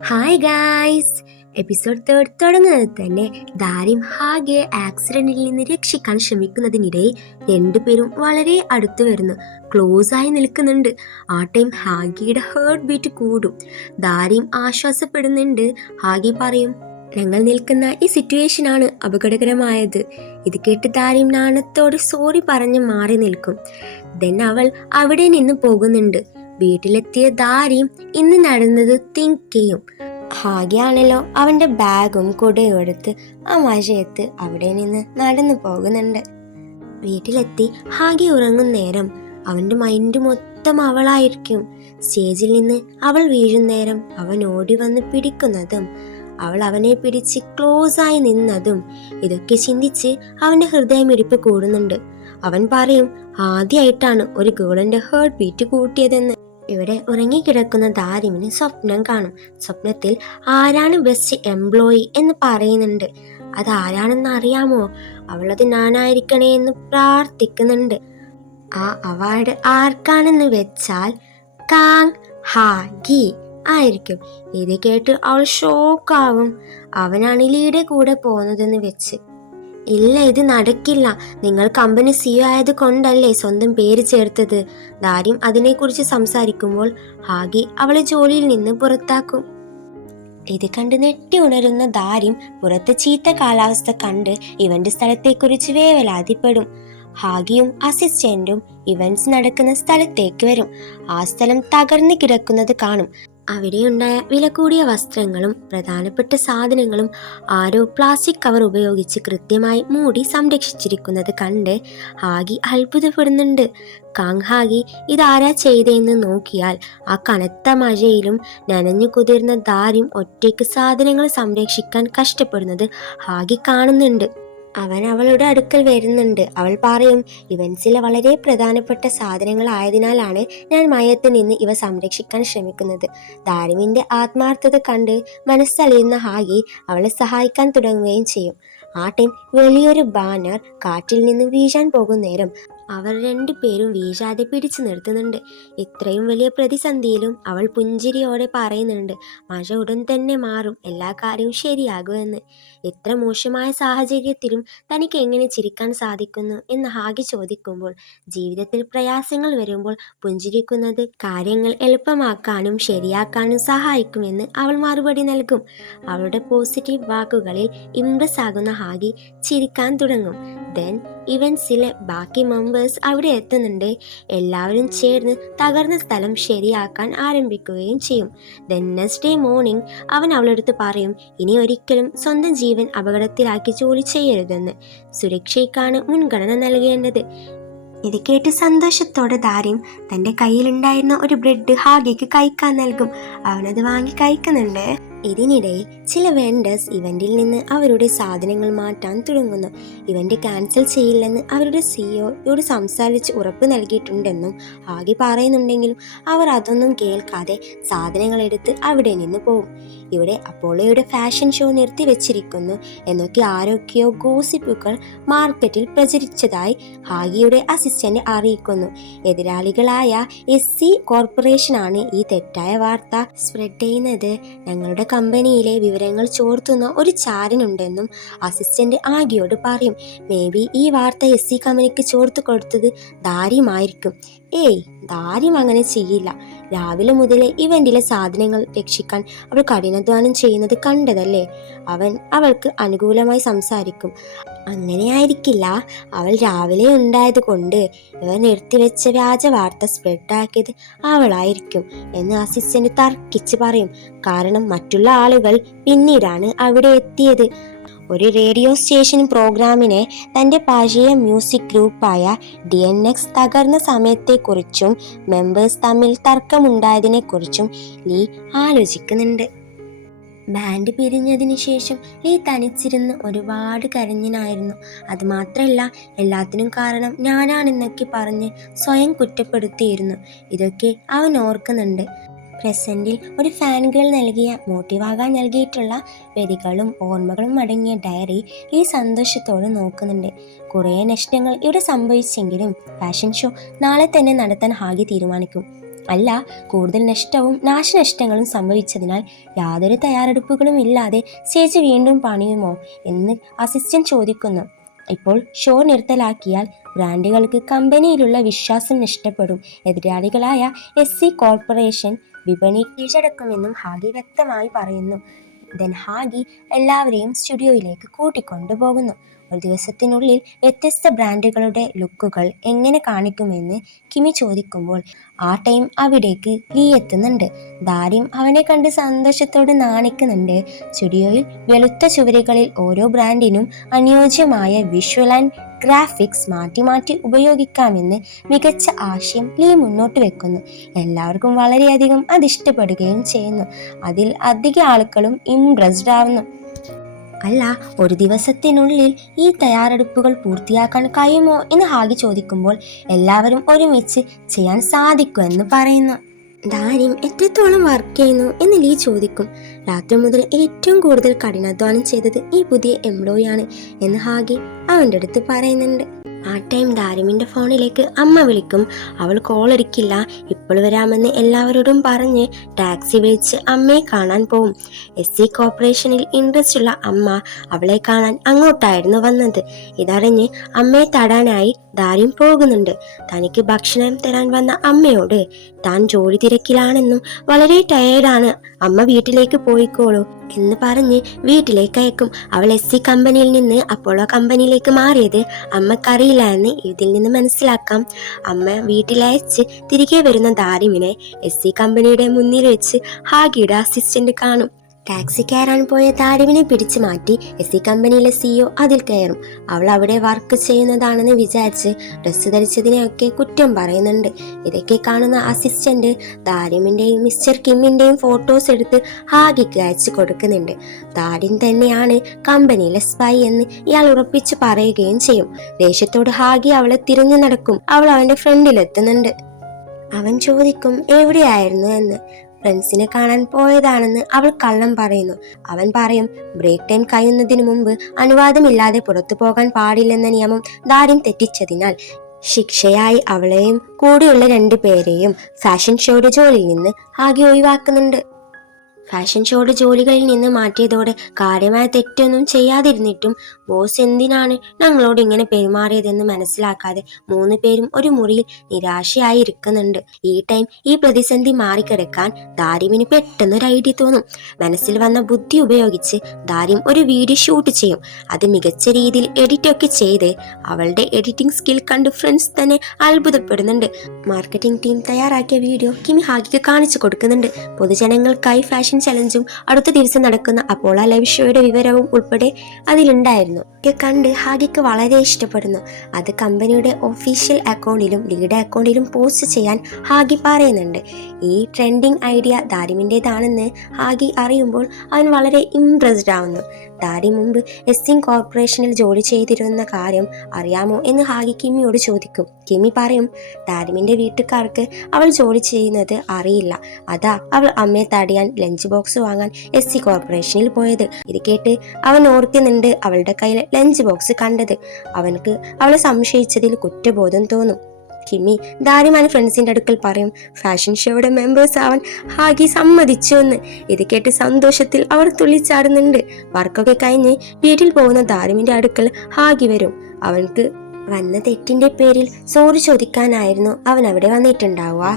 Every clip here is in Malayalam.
Hi guys. എപ്പിസോഡ് 3 തുടങ്ങുന്നത് തന്നെ ദാരിം ഹാഗയെ ആക്സിഡന്റിൽ നിന്ന് രക്ഷിക്കാൻ ശ്രമിക്കുന്നതിനിടയിൽ രണ്ടുപേരും വളരെ അടുത്തു വരുന്നു, ക്ലോസ് ആയി നിൽക്കുന്നുണ്ട്. ആ ടൈം ഹാഗിയുടെ ഹേർട്ട് ബീറ്റ് കൂടും. ദാരിം ആശ്വാസപ്പെടുന്നുണ്ട്. ഹാഗി പറയും, ഞങ്ങൾ നിൽക്കുന്ന ഈ സിറ്റുവേഷനാണ് അപകടകരമായത്. ഇത് കേട്ട് ദാരിം നാണത്തോട് സോറി പറഞ്ഞ് മാറി നിൽക്കും. ദെൻ അവൾ അവിടെ നിന്ന് പോകുന്നുണ്ട്. വീട്ടിലെത്തിയ ദാരിം ഇന്ന് നടന്നത് തിങ്ക് ചെയ്യും. ഹാഗിയാണല്ലോ അവന്റെ ബാഗും കുടയും എടുത്ത് ആ മഴയത്ത് അവിടെ നിന്ന് നടന്നു പോകുന്നുണ്ട്. വീട്ടിലെത്തി ഹാഗി ഉറങ്ങും നേരം അവന്റെ മൈൻഡ് മൊത്തം അവളായിരിക്കും. സ്റ്റേജിൽ നിന്ന് അവൾ വീഴുന്നേരം അവൻ ഓടി വന്ന് പിടിക്കുന്നതും അവൾ അവനെ പിടിച്ച് ക്ലോസ് ആയി നിന്നതും ഇതൊക്കെ ചിന്തിച്ച് അവന്റെ ഹൃദയമിടിപ്പ് കൂടുന്നുണ്ട്. അവൻ പറയും, ആദ്യമായിട്ടാണ് ഒരു ഗേളിന്റെ ഹേർട്ട് ബീറ്റ് കൂട്ടിയതെന്ന്. ഇവിടെ ഉറങ്ങിക്കിടക്കുന്ന ദാരിമിന് സ്വപ്നം കാണും. സ്വപ്നത്തിൽ ആരാണ് ബെസ്റ്റ് എംപ്ലോയി എന്ന് പറയുന്നുണ്ട്. അത് ആരാണെന്ന് അറിയാമോ? അവളത് ഞാനായിരിക്കണേ എന്ന് പ്രാർത്ഥിക്കുന്നുണ്ട്. ആ അവാർഡ് ആർക്കാണെന്ന് വെച്ചാൽ കാങ് ഹാഗി ആയിരിക്കും. ഇത് കേട്ട് അവൾ ഷോക്കാവും. അവനാണ് ലീയുടെ കൂടെ പോകുന്നതെന്ന് വെച്ച്. ഇല്ല, ഇത് നടക്കില്ല. നിങ്ങൾ കമ്പനി സിഇഒ ആയത് കൊണ്ടല്ലേ സ്വന്തം പേര് ചേർത്തത്. ദാരിം അതിനെക്കുറിച്ച് സംസാരിക്കുമ്പോൾ ഹാഗി അവളെ ജോലിയിൽ നിന്ന് പുറത്താക്കും. ഇത് കണ്ട് നെട്ടി ഉണരുന്ന ദാരിം പുറത്തെ ചീത്ത കാലാവസ്ഥ കണ്ട് ഇവന്റ് സ്ഥലത്തെക്കുറിച്ച് വേവലാതിപ്പെടും. ഹാഗിയും അസിസ്റ്റന്റും ഇവന്റ്സ് നടക്കുന്ന സ്ഥലത്തേക്ക് വരും. ആ സ്ഥലം തകർന്നു കിടക്കുന്നത് കാണും. അവിടെയുണ്ടായ വില കൂടിയ വസ്ത്രങ്ങളും പ്രധാനപ്പെട്ട സാധനങ്ങളും ആരോ പ്ലാസ്റ്റിക് കവർ ഉപയോഗിച്ച് കൃത്യമായി മൂടി സംരക്ഷിച്ചിരിക്കുന്നത് കണ്ട് ഹാഗി അത്ഭുതപ്പെടുന്നുണ്ട്. കാങ് ഹാഗി ഇതാരാ ചെയ്തതെന്ന് നോക്കിയാൽ ആ കനത്ത മഴയിലും നനഞ്ഞു കുതിർന്ന ദാരിം ഒറ്റയ്ക്ക് സാധനങ്ങൾ സംരക്ഷിക്കാൻ കഷ്ടപ്പെടുന്നത് ഹാഗി കാണുന്നുണ്ട്. അവൻ അവളുടെ അടുക്കൽ വരുന്നുണ്ട്. അവൾ പറയും, ഇവന്റ്സിലെ വളരെ പ്രധാനപ്പെട്ട സാധനങ്ങളായതിനാലാണ് ഞാൻ മയത്ത് നിന്ന് ഇവ സംരക്ഷിക്കാൻ ശ്രമിക്കുന്നത്. ദാരിമിന്റെ ആത്മാർത്ഥത കണ്ട് മനസ്സലിയുന്ന ഹാഗി അവളെ സഹായിക്കാൻ തുടങ്ങുകയും ചെയ്യും. ആ ടൈം വലിയൊരു ബാനർ കാറ്റിൽ നിന്ന് വീഴാൻ പോകുന്നേരം അവർ രണ്ടുപേരും വീഴാതെ പിടിച്ചു നിർത്തുന്നുണ്ട്. ഇത്രയും വലിയ പ്രതിസന്ധിയിലും അവൾ പുഞ്ചിരിയോടെ പറയുന്നുണ്ട്, മഴ ഉടൻ തന്നെ മാറും, എല്ലാ കാര്യവും ശരിയാകുമെന്ന്. ഇത്ര മോശമായ സാഹചര്യത്തിലും തനിക്ക് എങ്ങനെ ചിരിക്കാൻ സാധിക്കുന്നു എന്ന് ഹാഗി ചോദിക്കുമ്പോൾ, ജീവിതത്തിൽ പ്രയാസങ്ങൾ വരുമ്പോൾ പുഞ്ചിരിക്കുന്നത് കാര്യങ്ങൾ എളുപ്പമാക്കാനും ശരിയാക്കാനും സഹായിക്കുമെന്ന് അവൾ മറുപടി നൽകും. അവളുടെ പോസിറ്റീവ് വാക്കുകളിൽ ഇംപ്രസ് ആകുന്ന ഹാഗി ചിരിക്കാൻ തുടങ്ങും. ദെൻ ഇവന്റ്സിലെ ബാക്കി മെമ്പേഴ്സ് അവിടെ എത്തുന്നുണ്ട്. എല്ലാവരും ചേർന്ന് തകർന്ന സ്ഥലം ശരിയാക്കാൻ ആരംഭിക്കുകയും ചെയ്യും. ദെൻ നെക്സ്റ്റ് ഡേ മോർണിംഗ് അവൻ അവളടുത്ത് പറയും, ഇനി ഒരിക്കലും സ്വന്തം ജീവൻ അപകടത്തിലാക്കി ജോലി ചെയ്യരുതെന്ന്. സുരക്ഷയ്ക്കാണ് മുൻഗണന നൽകേണ്ടത്. ഇത് കേട്ട് സന്തോഷത്തോടെ ദാരിം തൻ്റെ കയ്യിലുണ്ടായിരുന്ന ഒരു ബ്രെഡ് ഹാഗിക്ക് കഴിക്കാൻ നൽകും. അവനത് വാങ്ങി കഴിക്കുന്നുണ്ട്. ഇതിനിടയിൽ ചില വെൻഡേഴ്സ് ഇവന്റിൽ നിന്ന് അവരുടെ സാധനങ്ങൾ മാറ്റാൻ തുടങ്ങുന്നു. ഇവന്റ് ക്യാൻസൽ ചെയ്യില്ലെന്ന് അവരുടെ സിഇഒയോട് സംസാരിച്ച് ഉറപ്പ് നൽകിയിട്ടുണ്ടെന്നും ഹാഗി പറയുന്നുണ്ടെങ്കിലും അവർ അതൊന്നും കേൾക്കാതെ സാധനങ്ങൾ എടുത്ത് അവിടെ നിന്ന് പോകും. ഇവിടെ അപ്പോളോയുടെ ഫാഷൻ ഷോ നിർത്തിവെച്ചിരിക്കുന്നു എന്നൊക്കെ ആരൊക്കെയോ ഗോസിപ്പുകൾ മാർക്കറ്റിൽ പ്രചരിച്ചതായി ഹാഗിയുടെ അസിസ്റ്റന്റ് അറിയിക്കുന്നു. എതിരാളികളായ SC കോർപ്പറേഷനാണ് ഈ തെറ്റായ വാർത്ത സ്പ്രെഡ് ചെയ്യുന്നത്. ഞങ്ങളുടെ കമ്പനിയിലെ വിവരങ്ങൾ ചോർത്തുന്ന ഒരു ചാരനുണ്ടെന്നും അസിസ്റ്റന്റ് ആഗിയോട് പറയും. മേ ബി ഈ വാർത്ത SC കമ്പനിക്ക് ചോർത്തു കൊടുത്തത് ദാരിമായിരിക്കും. ദാരിം അങ്ങനെ ചെയ്യില്ല. രാവിലെ മുതലേ ഇവന്റിലെ സാധനങ്ങൾ രക്ഷിക്കാൻ അവൾ കഠിനാധ്വാനം ചെയ്യുന്നത് കണ്ടതല്ലേ. അവൻ അവൾക്ക് അനുകൂലമായി സംസാരിക്കും. അങ്ങനെയായിരിക്കില്ല, അവൾ രാവിലെ ഉണ്ടായത് കൊണ്ട് ഇവർ നിർത്തിവെച്ച വ്യാജ വാർത്ത സ്പ്രെഡാക്കിയത് അവളായിരിക്കും എന്ന് അസിസ്റ്റന്റ് തർക്കിച്ച് പറയും. കാരണം മറ്റുള്ള ആളുകൾ പിന്നീടാണ് അവിടെ എത്തിയത്. ഒരു റേഡിയോ സ്റ്റേഷൻ പ്രോഗ്രാമിനെ തൻ്റെ പഴയ മ്യൂസിക് ഗ്രൂപ്പായ DNX തകർന്ന സമയത്തെക്കുറിച്ചും മെമ്പേഴ്സ് തമ്മിൽ തർക്കമുണ്ടായതിനെക്കുറിച്ചും ലീ ആലോചിക്കുന്നുണ്ട്. ബാൻഡ് പിരിഞ്ഞതിന് ശേഷം ലീ തനിച്ചിരുന്ന് ഒരുപാട് കരഞ്ഞനായിരുന്നു. അതുമാത്രമല്ല, എല്ലാത്തിനും കാരണം ഞാനാണെന്നൊക്കെ പറഞ്ഞ് സ്വയം കുറ്റപ്പെടുത്തിയിരുന്നു. ഇതൊക്കെ അവൻ ഓർക്കുന്നുണ്ട്. പ്രസൻറ്റിൽ ഒരു ഫാൻ ഗേൾ നൽകിയ മോട്ടീവാകാൻ നൽകിയിട്ടുള്ള വരികളും ഓർമ്മകളും അടങ്ങിയ ഡയറി ഈ സന്തോഷത്തോടെ നോക്കുന്നുണ്ട്. കുറേ നഷ്ടങ്ങൾ ഇവിടെ സംഭവിച്ചെങ്കിലും ഫാഷൻ ഷോ നാളെ തന്നെ നടത്താൻ ഹാഗി തീരുമാനിക്കും. അല്ല, കൂടുതൽ നഷ്ടവും നാശനഷ്ടങ്ങളും സംഭവിച്ചതിനാൽ യാതൊരു തയ്യാറെടുപ്പുകളും ഇല്ലാതെ സ്റ്റേജ് വീണ്ടും പണിയുമോ എന്ന് അസിസ്റ്റന്റ് ചോദിക്കുന്നു. ഇപ്പോൾ ഷോ നിർത്തലാക്കിയാൽ ബ്രാൻഡുകൾക്ക് കമ്പനിയിലുള്ള വിശ്വാസം നഷ്ടപ്പെടും. എതിരാളികളായ SC കോർപ്പറേഷൻ വിപണി കീഴടക്കുമെന്നും ഹാഗി വ്യക്തമായി പറയുന്നു. ഹാഗി എല്ലാവരെയും സ്റ്റുഡിയോയിലേക്ക് കൂട്ടിക്കൊണ്ടുപോകുന്നു. ഒരു ദിവസത്തിനുള്ളിൽ വ്യത്യസ്ത ബ്രാൻഡുകളുടെ ലുക്കുകൾ എങ്ങനെ കാണിക്കുമെന്ന് കിമി ചോദിക്കുമ്പോൾ ആ ടൈം അവിടേക്ക് ലീ എത്തുന്നുണ്ട്. ദാരിം അവനെ കണ്ട് സന്തോഷത്തോടെ നാണിക്കുന്നുണ്ട്. സ്റ്റുഡിയോയിൽ വെളുത്ത ചുവരുകളിൽ ഓരോ ബ്രാൻഡിനും അനുയോജ്യമായ വിഷ്വൽ ആൻഡ് ഗ്രാഫിക്സ് മാറ്റി മാറ്റി ഉപയോഗിക്കാമെന്ന് മികച്ച ആശയം ലീ മുന്നോട്ട് വെക്കുന്നു. എല്ലാവർക്കും വളരെയധികം അത് ഇഷ്ടപ്പെടുകയും ചെയ്യുന്നു. അതിൽ അധിക ആളുകളും ഇംപ്രസ്ഡ് ആവുന്നു. അല്ല, ഒരു ദിവസത്തിനുള്ളിൽ ഈ തയ്യാറെടുപ്പുകൾ പൂർത്തിയാക്കാൻ കഴിയുമോ എന്ന് ഹാഗി ചോദിക്കുമ്പോൾ എല്ലാവരും ഒരുമിച്ച് ചെയ്യാൻ സാധിക്കുമെന്ന് പറയുന്നു. ദാരിം എത്രത്തോളം വർക്ക് ചെയ്യുന്നു എന്ന് ലീ ചോദിക്കും. രാത്രി മുതൽ ഏറ്റവും കൂടുതൽ കഠിനാധ്വാനം ചെയ്തത് ഈ പുതിയ എംപ്ലോയി ആണ് എന്ന് ഹാഗി അവൻ്റെ അടുത്ത് പറയുന്നുണ്ട്. ആ ടൈം ദാരിമിൻ്റെ ഫോണിലേക്ക് അമ്മ വിളിക്കും. അവൾ കോൾ എടുക്കില്ല. ഇപ്പോൾ വരാമെന്ന് എല്ലാവരോടും പറഞ്ഞ് ടാക്സി വിളിച്ച് അമ്മയെ കാണാൻ പോവും. SC കോർപ്പറേഷനിൽ ഇൻട്രസ്റ്റ് ഉള്ള അമ്മ അവളെ കാണാൻ അങ്ങോട്ടായിരുന്നു വന്നത്. ഇതറിഞ്ഞ് അമ്മയെ തടാനായി ദാരിം പോകുന്നുണ്ട്. തനിക്ക് ഭക്ഷണം തരാൻ വന്ന അമ്മയോട് താൻ ജോലി തിരക്കിലാണെന്നും വളരെ ടയേർഡാണ്, അമ്മ വീട്ടിലേക്ക് പോയിക്കോളൂ എന്ന് പറഞ്ഞ് വീട്ടിലേക്ക് അയക്കും. അവൾ SC കമ്പനിയിൽ നിന്ന് അപ്പോളോ കമ്പനിയിലേക്ക് മാറിയത് അമ്മക്കറിയില്ല എന്ന് ഇതിൽ നിന്ന് മനസ്സിലാക്കാം. അമ്മ വീട്ടിലയച്ച് തിരികെ വരുന്ന ദാരിമിനെ SC കമ്പനിയുടെ മുന്നിൽ വെച്ച് ഹാഗിയുടെ അസിസ്റ്റന്റ് കാണും. ടാക്സി കയറാൻ പോയ ദാരിമിനെ പിടിച്ചു മാറ്റി SC കമ്പനിയിലെ CEO അതിൽ കയറും. അവൾ അവിടെ വർക്ക് ചെയ്യുന്നതാണെന്ന് വിചാരിച്ച് ഡ്രസ്സ് ധരിച്ചതിനെയൊക്കെ കുറ്റം പറയുന്നുണ്ട്. ഇതൊക്കെ കാണുന്ന അസിസ്റ്റന്റ് ദാരിമിൻ്റെയും മിസ്റ്റർ കിമ്മിൻ്റെയും ഫോട്ടോസ് എടുത്ത് ഹാഗിക്ക് അയച്ചു കൊടുക്കുന്നുണ്ട്. ദാരിം തന്നെയാണ് കമ്പനിയിലെ സ്പൈ എന്ന് ഇയാൾ ഉറപ്പിച്ച് പറയുകയും ചെയ്യും. ദേഷ്യത്തോട് ഹാഗി അവളെ തിരിഞ്ഞു നടക്കും. അവൾ അവൻ്റെ ഫ്രണ്ടിലെത്തുന്നുണ്ട്. അവൻ ചോദിക്കും എവിടെയായിരുന്നു എന്ന്. ഫ്രണ്ട്സിനെ കാണാൻ പോയതാണെന്ന് അവൾ കള്ളം പറയുന്നു. അവൻ പറയും ബ്രേക്ക് ടൈം കഴിയുന്നതിന് മുമ്പ് അനുവാദമില്ലാതെ പുറത്തു പോകാൻ പാടില്ലെന്ന നിയമം ദാരിം തെറ്റിച്ചതിനാൽ ശിക്ഷയായി അവളെയും കൂടെയുള്ള 2 പേരെയും ഫാഷൻ ഷോയുടെ ജോലിയിൽ നിന്ന് ഹാഗി ഒഴിവാക്കുന്നുണ്ട്. ഫാഷൻ ഷോയുടെ ജോലികളിൽ നിന്ന് മാറ്റിയതോടെ കാര്യമായ തെറ്റൊന്നും ചെയ്യാതിരുന്നിട്ടും ബോസ് എന്തിനാണ് ഞങ്ങളോട് ഇങ്ങനെ പെരുമാറിയതെന്ന് മനസ്സിലാക്കാതെ 3 പേരും ഒരു മുറിയിൽ നിരാശയായി ഇരിക്കുന്നുണ്ട്. ഈ ടൈം ഈ പ്രതിസന്ധി മാറിക്കിടക്കാൻ ദാരിമിന് പെട്ടെന്നൊരു ഐഡിയ തോന്നും. മനസ്സിൽ വന്ന ബുദ്ധി ഉപയോഗിച്ച് ദാരിം ഒരു വീഡിയോ ഷൂട്ട് ചെയ്യും. അത് മികച്ച രീതിയിൽ എഡിറ്റൊക്കെ ചെയ്ത് അവളുടെ എഡിറ്റിംഗ് സ്കിൽ കണ്ട് ഫ്രണ്ട്സ് തന്നെ അത്ഭുതപ്പെടുന്നുണ്ട്. മാർക്കറ്റിംഗ് ടീം തയ്യാറാക്കിയ വീഡിയോ കിമി ഹാഗിക്ക് കാണിച്ചു കൊടുക്കുന്നുണ്ട്. പൊതുജനങ്ങൾക്കായി ഫാഷൻ ചലഞ്ചും അടുത്ത ദിവസം നടക്കുന്ന അപ്പോളോ ലൈവ് ഷോയുടെ വിവരവും ഉൾപ്പെടെ അതിലുണ്ടായിരുന്നു. കണ്ട് ഹാഗിക്ക് വളരെ ഇഷ്ടപ്പെടുന്നു. അത് കമ്പനിയുടെ ഒഫീഷ്യൽ അക്കൗണ്ടിലും ലീഡ് അക്കൗണ്ടിലും പോസ്റ്റ് ചെയ്യാൻ ഹാഗി പറയുന്നുണ്ട്. ഈ ട്രെൻഡിങ് ഐഡിയ ദാരിമിൻ്റെതാണെന്ന് ഹാഗി അറിയുമ്പോൾ അവൻ വളരെ ഇംപ്രസ്ഡ് ആവുന്നു. ദാരി മുമ്പ് SC കോർപ്പറേഷനിൽ ജോലി ചെയ്തിരുന്ന കാര്യം അറിയാമോ എന്ന് ഹാഗി കിമ്മിയോട് ചോദിക്കും. കിമ്മി പറയും ദാരിമിൻ്റെ വീട്ടുകാർക്ക് അവൾ ജോലി ചെയ്യുന്നത് അറിയില്ല, അതാ അവൾ അമ്മയെ തടയാൻ ലഞ്ച് ബോക്സ് വാങ്ങാൻ SC കോർപ്പറേഷനിൽ പോയത്. ഇത് കേട്ട് അവൻ ഓർക്കുന്നുണ്ട് അവളുടെ കയ്യിൽ ലഞ്ച് ബോക്സ് കണ്ടത്. അവനക്ക് അവളെ സംശയിച്ചതിൽ കുറ്റബോധം തോന്നും. കിമ്മി ദാരിമാണ് ഫ്രണ്ട്സിൻ്റെ അടുക്കൽ പറയും ഫാഷൻ ഷോയുടെ മെമ്പേഴ്സ് ആവാൻ ഹാഗി സമ്മതിച്ചു എന്ന്. ഇത് കേട്ട് സന്തോഷത്തിൽ അവർ തുള്ളിച്ചാടുന്നുണ്ട്. വർക്കൊക്കെ കഴിഞ്ഞ് വീട്ടിൽ പോകുന്ന ദാരിമിൻ്റെ അടുക്കൽ ഹാഗി വരും. അവൻക്ക് വന്ന തെറ്റിൻ്റെ പേരിൽ സോറി ചോദിക്കാനായിരുന്നു അവൻ അവിടെ വന്നിട്ടുണ്ടാവുക.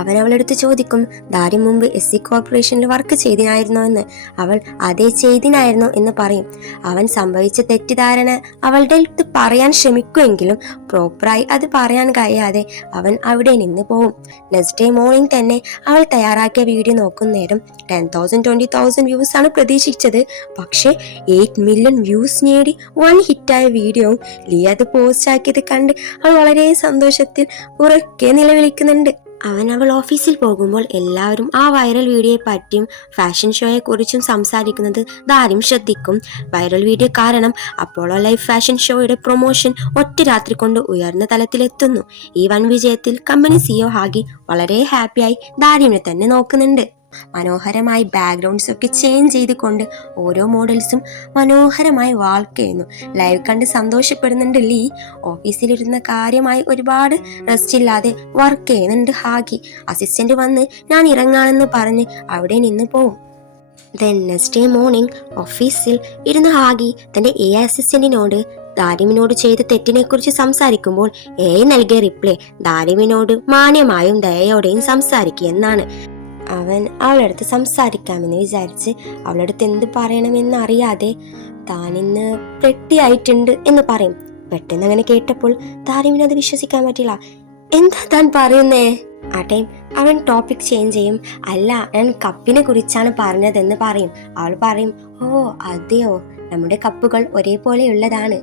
അവൻ അവളെടുത്ത് ചോദിക്കും ദാരി മുമ്പ് SC കോർപ്പറേഷനിൽ വർക്ക് ചെയ്തിനായിരുന്നോ എന്ന്. അവൾ അതേ ചെയ്തിനായിരുന്നു എന്ന് പറയും. അവൻ സംഭവിച്ച തെറ്റിദ്ധാരണ അവളുടെ അടുത്ത് പറയാൻ ശ്രമിക്കുമെങ്കിലും പ്രോപ്പറായി അത് പറയാൻ കഴിയാതെ അവൻ അവിടെ നിന്ന് പോവും. നെക്സ്റ്റ് ഡേ മോർണിംഗ് തന്നെ അവൾ തയ്യാറാക്കിയ വീഡിയോ നോക്കുന്നേരം 10,000 20,000 വ്യൂസ് ആണ് പ്രതീക്ഷിച്ചത്. പക്ഷേ 8 മില്യൺ വ്യൂസ് നേടി 1 ഹിറ്റായ വീഡിയോവും ലീ അത് പോസ്റ്റ് ആക്കിയത് കണ്ട് അവൾ വളരെ സന്തോഷത്തിൽ ഉറക്കെ നിലവിളിക്കുന്നുണ്ട്. അവൾ ഓഫീസിൽ പോകുമ്പോൾ എല്ലാവരും ആ വൈറൽ വീഡിയോയെ പറ്റിയും ഫാഷൻ ഷോയെ കുറിച്ചും സംസാരിക്കുന്നത് ദാരിം ശ്രദ്ധിക്കും. വൈറൽ വീഡിയോ കാരണം അപ്പോളോ ലൈവ് ഫാഷൻ ഷോയുടെ പ്രൊമോഷൻ ഒറ്റ രാത്രി കൊണ്ട് ഉയർന്ന തലത്തിലെത്തുന്നു. ഈ വൻ വിജയത്തിൽ കമ്പനി CEO ഹാഗി വളരെ ഹാപ്പിയായി ദാരിമിനെ തന്നെ നോക്കുന്നുണ്ട്. മനോഹരമായി ബാക്ക്ഗ്രൗണ്ട്സ് ഒക്കെ ചേഞ്ച് ചെയ്തുകൊണ്ട് ഓരോ മോഡൽസും മനോഹരമായി വാൾക്ക് ചെയ്യുന്നു. ലൈവ് കണ്ട് സന്തോഷപ്പെടുന്നുണ്ട് ലീ. ഓഫീസിലിരുന്ന കാര്യമായി ഒരുപാട് റെസ്റ്റ് ഇല്ലാതെ വർക്ക് ചെയ്യുന്നുണ്ട് ഹാഗി. അസിസ്റ്റന്റ് വന്ന് ഞാൻ ഇറങ്ങാണെന്ന് പറഞ്ഞ് അവിടെ നിന്ന് പോവും. നെക്സ്റ്റ് ഡേ മോർണിംഗ് ഓഫീസിൽ ഇരുന്ന് ഹാഗി തന്റെ AI അസിസ്റ്റന്റിനോട് ദാരിമിനോട് ചെയ്ത തെറ്റിനെ കുറിച്ച് സംസാരിക്കുമ്പോൾ AI നൽകിയ റിപ്ലൈ ദാരിമിനോട് മാന്യമായും ദയയോടെയും സംസാരിക്കുക എന്നാണ്. അവൻ അവളടുത്ത് സംസാരിക്കാമെന്ന് വിചാരിച്ച് അവളടുത്ത് എന്ത് പറയണമെന്ന് അറിയാതെ താനിന്ന് പെട്ടിയായിട്ടുണ്ട് എന്ന് പറയും. പെട്ടെന്ന് അങ്ങനെ കേട്ടപ്പോൾ ദാരിമിന് അത് വിശ്വസിക്കാൻ പറ്റില്ല. എന്താ താൻ പറയുന്നേ? ആ ടൈം അവൻ ടോപ്പിക് ചേഞ്ച് ചെയ്യും. അല്ല, ഞാൻ കപ്പിനെ കുറിച്ചാണ് പറഞ്ഞതെന്ന് പറയും. അവൾ പറയും, ഓ അതെയോ, നമ്മുടെ കപ്പുകൾ ഒരേപോലെയുള്ളതാണ്.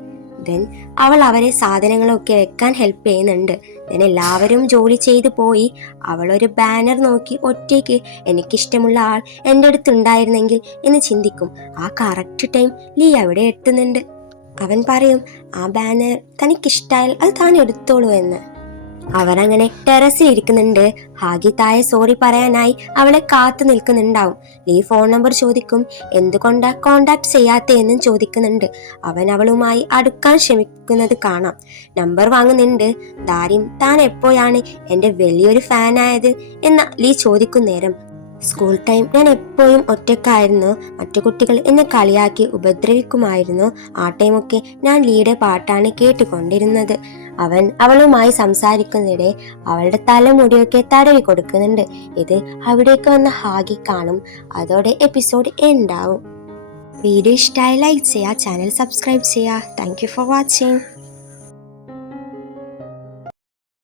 ദെൻ അവൾ അവരെ സാധനങ്ങളൊക്കെ വെക്കാൻ ഹെൽപ്പ് ചെയ്യുന്നുണ്ട്. ദെൻ എല്ലാവരും ജോലി ചെയ്തു പോയി. അവൾ ഒരു ബാനർ നോക്കി ഒറ്റയ്ക്ക് എനിക്കിഷ്ടമുള്ള ആൾ എൻ്റെ അടുത്തുണ്ടായിരുന്നെങ്കിൽ എന്ന് ചിന്തിക്കും. ആ കറക്റ്റ് ടൈം ലീ അവിടെ എത്തുന്നുണ്ട്. അവൻ പറയും, ആ ബാനർ തനിക്കിഷ്ടായാൽ അത് താൻ എടുത്തോളൂ എന്ന്. അവരങ്ങനെ ടെറസിൽ ഇരിക്കുന്നുണ്ട്. ഹാഗി തായെ സോറി പറയാനായി അവളെ കാത്തു നിൽക്കുന്നുണ്ടാവും. ലീ ഫോൺ നമ്പർ ചോദിക്കും. എന്തുകൊണ്ടാ കോണ്ടാക്ട് ചെയ്യാത്തതെന്നും ചോദിക്കുന്നുണ്ട്. അവൻ അവളുമായി അടുക്കാൻ ശ്രമിക്കുന്നത് കാണാം. നമ്പർ വാങ്ങുന്നുണ്ട്. ദാരിം താൻ എപ്പോഴാണ് എൻ്റെ വലിയൊരു ഫാനായത് എന്ന് ലീ ചോദിക്കുന്നേരം, സ്കൂൾ ടൈം ഞാൻ എപ്പോഴും ഒറ്റക്കായിരുന്നു. മറ്റു കുട്ടികൾ എന്നെ കളിയാക്കി ഉപദ്രവിക്കുമായിരുന്നു. ആ ടൈമൊക്കെ ഞാൻ ലീയുടെ പാട്ടാണ് കേട്ടുകൊണ്ടിരുന്നത്. അവൻ അവളുമായി സംസാരിക്കുന്നിടെ അവളുടെ തലമുടിയൊക്കെ തടവി കൊടുക്കുന്നുണ്ട്. ഇത് അവിടേക്ക് വന്ന ഹാഗി കാണും. അതോടെ എപ്പിസോഡ് എൻഡാവും. വീഡിയോ ഇഷ്ടമായി ലൈക്ക് ചെയ്യുക, ചാനൽ സബ്സ്ക്രൈബ് ചെയ്യുക. Thank you for watching.